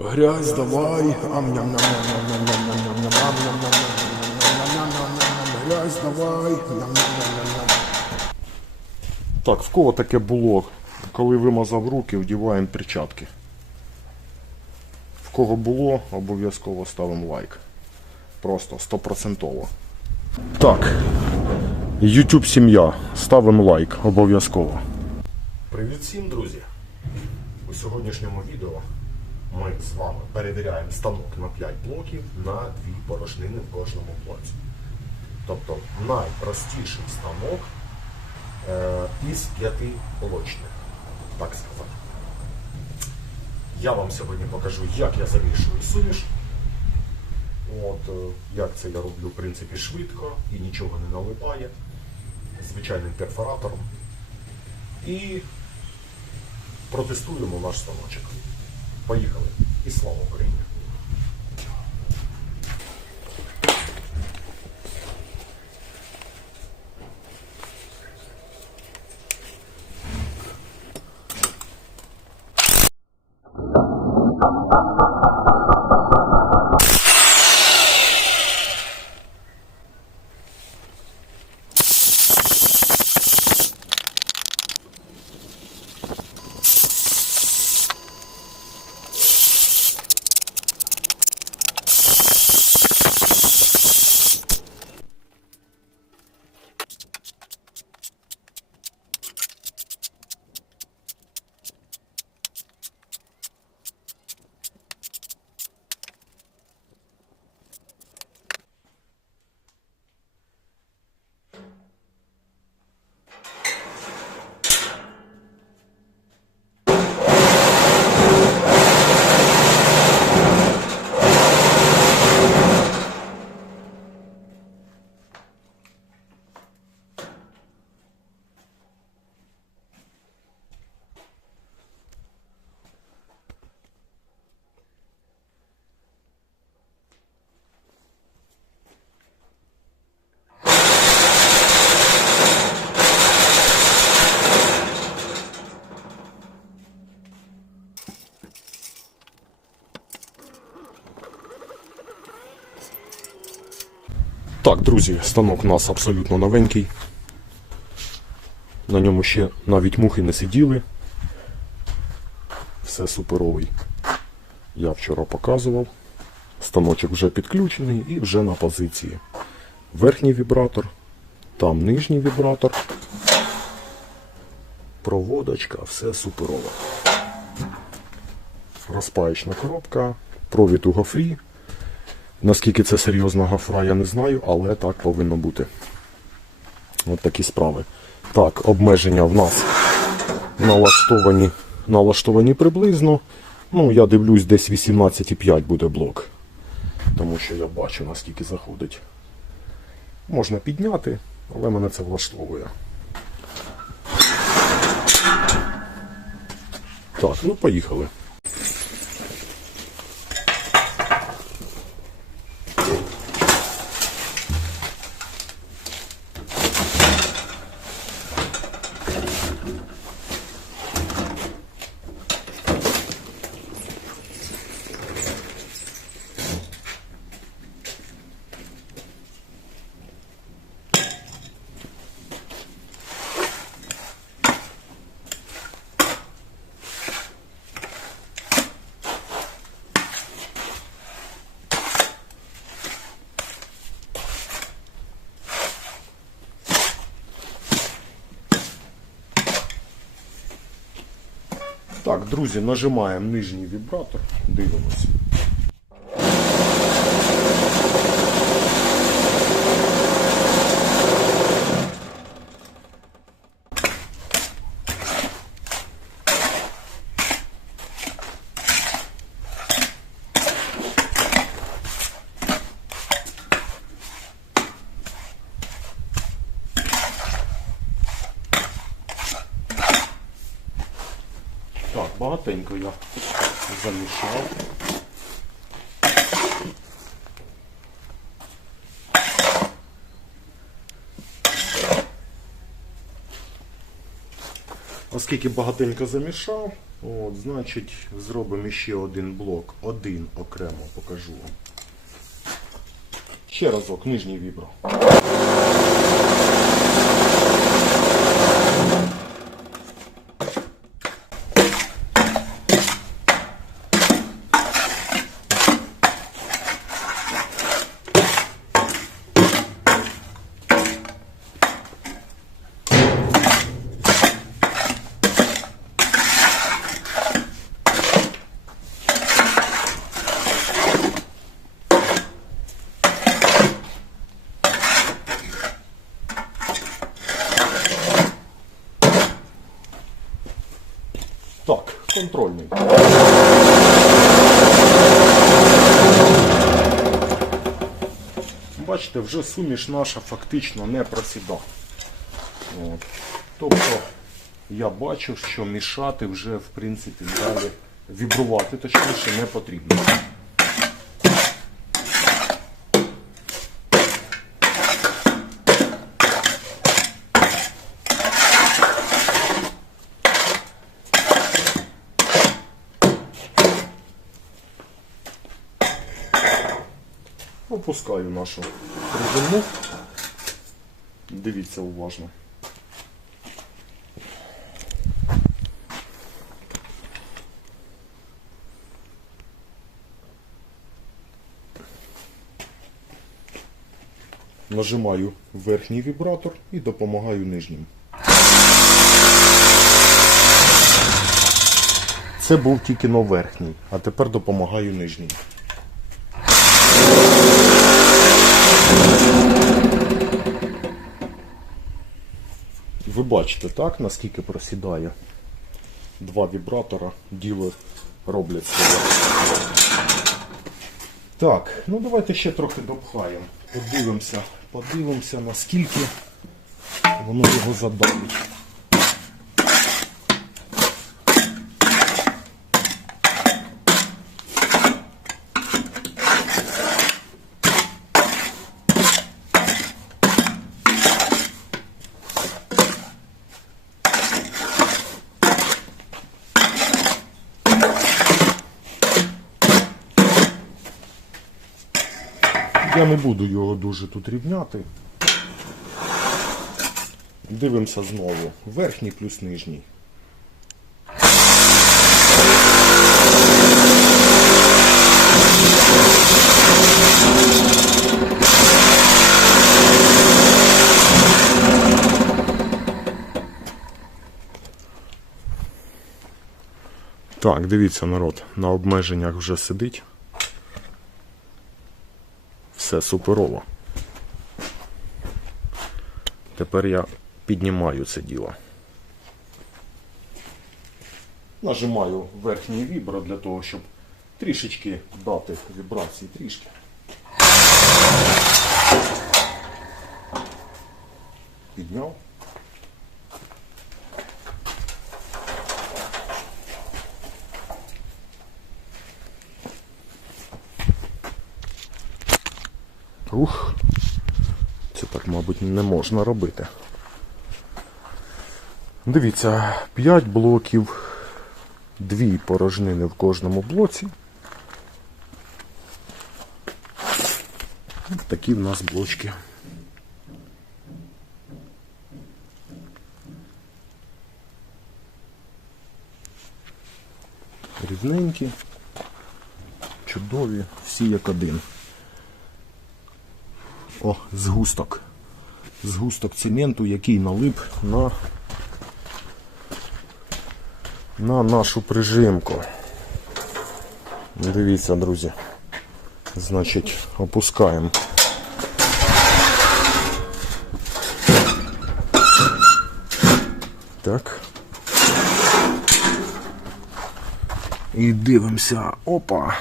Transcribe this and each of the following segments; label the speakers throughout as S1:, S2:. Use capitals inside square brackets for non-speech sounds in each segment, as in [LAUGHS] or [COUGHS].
S1: Грязь давай. Грязь давай. Так, в кого таке було, коли вимазав руки, вдіваємо перчатки. В кого було, обов'язково ставимо лайк. Просто стопроцентово. Так. YouTube сім'я. Ставимо лайк обов'язково. Привіт всім, друзі! У сьогоднішньому відео ми з вами перевіряємо станок на 5 блоків на дві порожнини в кожному блоці. Тобто найпростіший станок е, із п'яти блочних, так сказати. Я вам сьогодні покажу, як я замішую суміш. От, е, як це я роблю, в принципі, швидко і нічого не налипає. Звичайним перфоратором. І протестуємо наш станочок. Поїхали. І слава Україні! Так, друзі, станок у нас абсолютно новенький. На ньому ще навіть мухи не сиділи. Все суперовий. Я вчора показував. Станочок вже підключений і вже на позиції. Верхній вібратор, там нижній вібратор. Проводочка, все суперово. Розпаєчна коробка, провід у гофрі. Наскільки це серйозна гофра, я не знаю, але так повинно бути. От такі справи. Так, обмеження в нас налаштовані, налаштовані приблизно. Ну, я дивлюсь, десь 18,5 буде блок. Тому що я бачу, наскільки заходить. Можна підняти, але мене це влаштовує. Так, ну поїхали. Так, друзі, нажимаємо нижній вібратор, дивимося. Багатенько я замішав. Оскільки багатенько замішав, От, значить, зробимо ще один блок, один окремо покажу вам. Ще разок, нижній вібро. Так, контрольний. Бачите, вже суміш наша фактично не просіда. Тобто я бачу, що мішати вже в принципі далі вібрувати точніше не потрібно. Опускаю нашу пружину. Дивіться уважно. Нажимаю верхній вібратор і допомагаю нижнім. Це був тільки но верхній, а тепер допомагаю нижній. Ви бачите, так, наскільки просідає два вібратора, діло роблять себе. Так, ну давайте ще трохи допхаємо. Подивимося, подивимося, наскільки воно його задавить. Я не буду його дуже тут рівняти. Дивимося знову. Верхній плюс нижній. Так, дивіться, народ, на обмеженнях вже сидить. Все суперово. Тепер я піднімаю це діло. Нажимаю верхній вібро для того, щоб трішечки дати вібрації трішки. Підняв. Ух, це так, мабуть, не можна робити. Дивіться, 5 блоків, дві порожнини в кожному блоці. Ось такі в нас блочки. Рівненькі, чудові, всі як один. О, згусток. Згусток цементу, який налип на, на нашу прижимку. Дивіться, друзі. Значить, опускаємо. Так. І дивимося. Опа.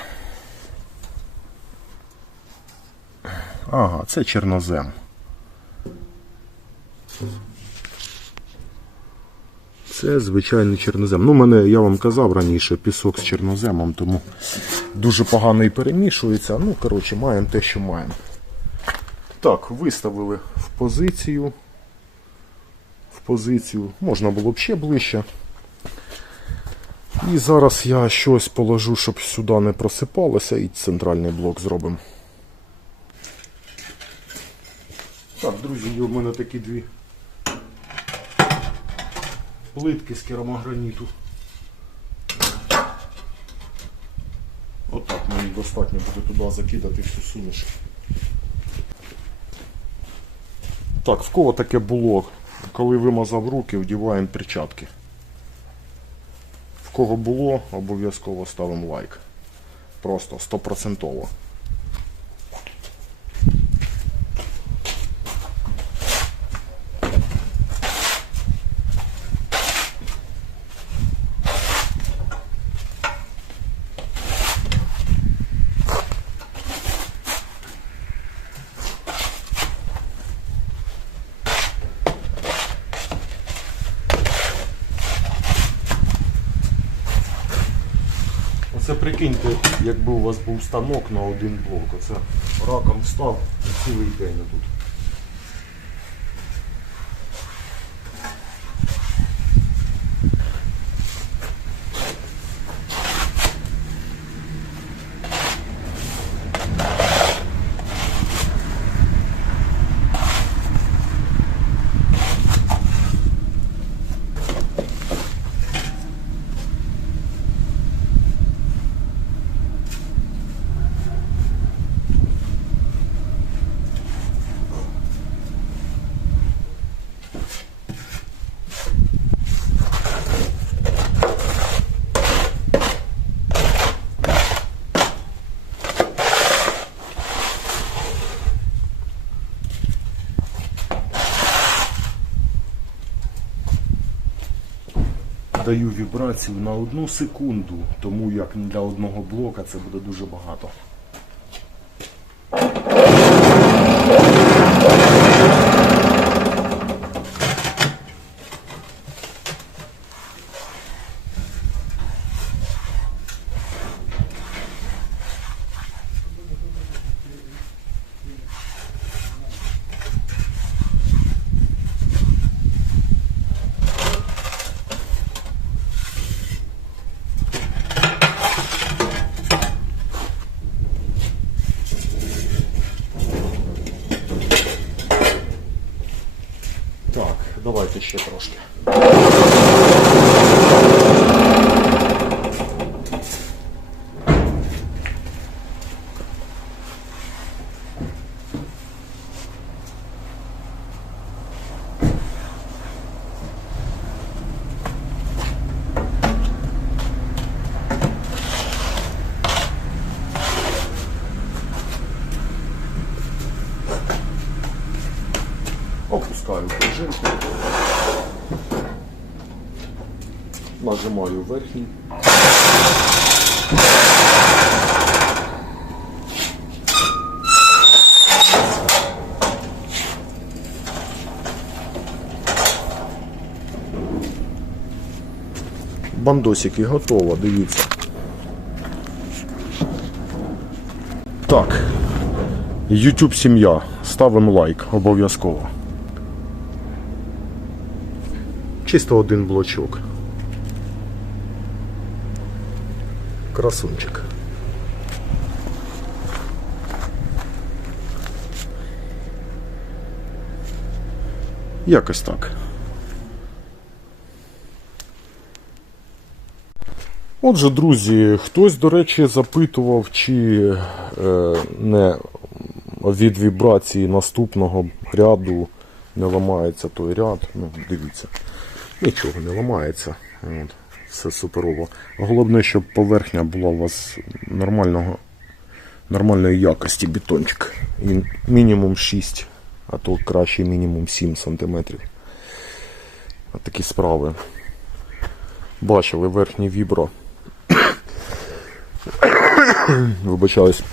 S1: Ага, це чорнозем. Це звичайний чорнозем. Ну, мене, я вам казав раніше, пісок з чорноземом, тому дуже погано і перемішується. Ну, коротше, маємо те, що маємо. Так, виставили в позицію. В позицію. Можна було б ще ближче. І зараз я щось положу, щоб сюди не просипалося, і центральний блок зробимо. Так, друзі, є в мене такі дві плитки з керамограніту. Отак мені достатньо буде туди закидати всю суміш. Так, в кого таке було, коли вимазав руки, вдіваємо перчатки. В кого було, обов'язково ставимо лайк. Просто стопроцентово. Оце прикиньте, якби у вас був станок на один блок. Оце раком став цілий день тут. Даю вібрацію на одну секунду, тому як для одного блока це буде дуже багато. Так, давайте ще трошки. Опускаю пружинку. Нажимаю верхній. Бандосики готово, дивіться. Так. YouTube сім'я. Ставимо лайк обов'язково. Чисто один блочок. Красунчик. Якось так. Отже, друзі, хтось, до речі, запитував, чи е, не від вібрації наступного ряду не ламається той ряд. Ну, дивіться. Нічого не ламається. От, все суперово. Головне, щоб поверхня була у вас нормального, нормальної якості бетончик. І мінімум 6, а то краще мінімум 7 см. От такі справи. Бачили верхній вібро. [COUGHS] Вибачаюсь,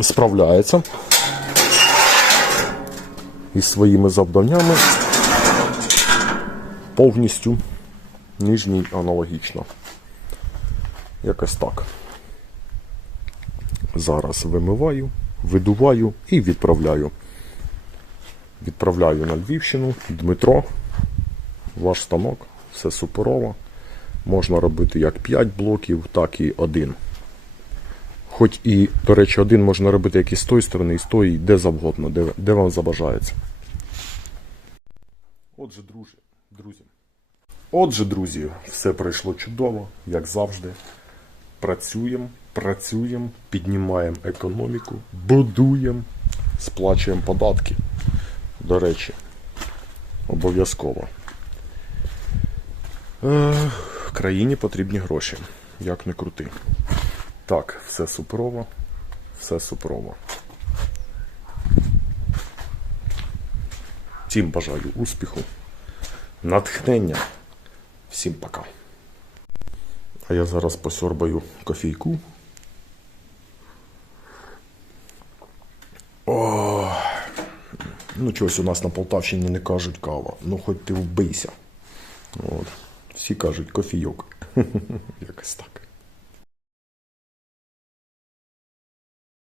S1: справляється із своїми завданнями повністю нижній аналогічно. Якось так. Зараз вимиваю, видуваю і відправляю. Відправляю на Львівщину. Дмитро, ваш станок, все суперово. Можна робити як 5 блоків, так і один. Хоч і, до речі, один можна робити як і з тої сторони, і з тої, де завгодно, де, де вам забажається. Отже, друзі, друзі. Отже, друзі, все пройшло чудово, як завжди. Працюємо, працюємо, піднімаємо економіку, будуємо, сплачуємо податки. До речі, обов'язково. Е, країні потрібні гроші, як не крути. Так, все суперово, все суперово. Всім бажаю успіху, натхнення. Всім пока. А я зараз посьорбаю кофійку. О, ну, чогось у нас на Полтавщині не кажуть кава. Ну, хоч ти вбийся. От. Всі кажуть кофійок. [LAUGHS] Якось так.